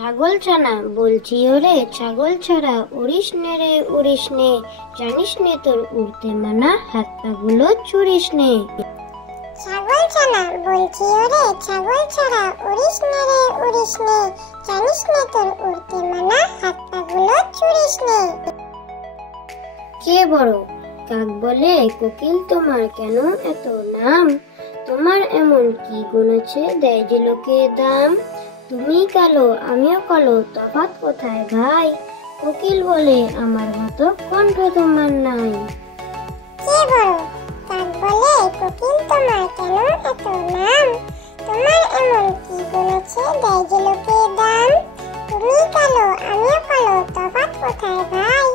ছাগল ছানা বলছি ওরে ছাগল ছাড়া উড়িস নে রে উড়িস নে, জানিস নে তোর উড়তে মানা, হাত পাগুলো ছুড়িস নে। ছাগল ছানা বলছি ওরে ছাগল ছাড়া উড়িস নে রে উড়িস নে, জানিস নে তোর উড়তে মানা, হাত পাগুলো ছুড়িস নে। কে বড়? কাক বলে কোকিল তোমার কেন এত নাম, তোমার এমন কি গুণ আছে দেয় যে লোকে দাম। তুমি কালো আমিও কালো তফাৎ কোথায় ভাই, কোকিল বলে আমার মতো কণ্ঠ তোমার নাই। কে বড়? কাক বলে কোকিল তোমার কেন এত নাম, তোমার এমন কি গুণ আছে দেয় যে লোকে দাম। তুমি কালো আমিও কালো তফাৎ কোথায় ভাই,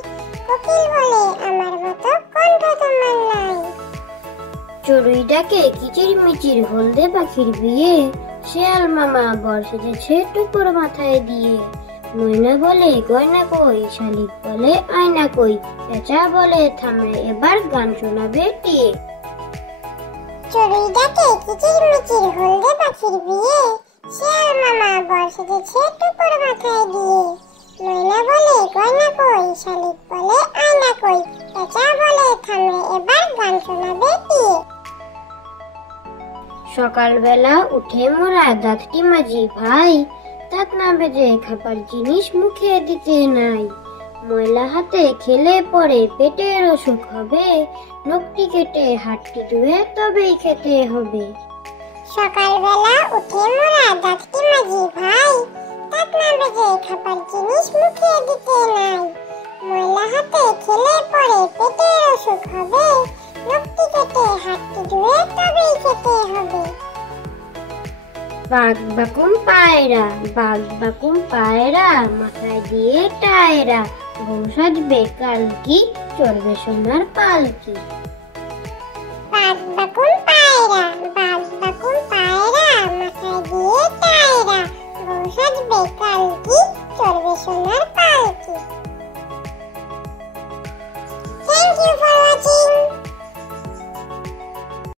কোকিল বলে আমার মতো কণ্ঠ তোমার নাই। চড়ুই ডাকে কিচির মিচির হলদে পাখির বিয়ে, শেয়াল মামা বর সেজেছে টুকুর মাথায় দিয়ে। ময়না বলে গয়না কই, শালিক বলে আয়না কই, পেঁচা বলে থামে এবার গান শোনাবে টিয়ে। চড়ুই ডাকে কিচির মিচির হলদে পাখির বিয়ে, শেয়াল মামা বর সেজেছে টুকুর মাথায় দিয়ে। ময়না বলে গয়না কই, শালিক বলে আয়না কই, পেঁচা বলে থামে এবার গান শোনাবে টিয়ে। সকালবেলা উঠে মোরা দাঁতটি মাজি ভাই, দাঁত না বেজে খাবার জিনিস মুখে দিতে নাই। ময়লা হাতে খেলে পরে পেটের অসুখ হবে, নখটি কেটে হাতটি ধুয়ে তবেই খেতে হবে। সকালবেলা উঠে মোরা দাঁতটি মাজি ভাই, দাঁত না বেজে খাবার জিনিস মুখে দিতে নাই। ময়লা হাতে খেলে পরে পেটের অসুখ হবে, নখটি কেটে হাতটি ধুয়ে তবেই খেতে হবে। বাঘ বাকুম পায়রা, বাঘ বাকুম পায়রা, মাথায় দিয়ে টায়রা, বউ সাজবে কালকি, চলবে সোনার পালকি। বাঘ বাকুম পায়রা, বাঘ বাকুম পায়রা, মাথায় দিয়ে টায়রা, বউ সাজবে কালকি, চলবে সোনার পালকি। Thank you for watching.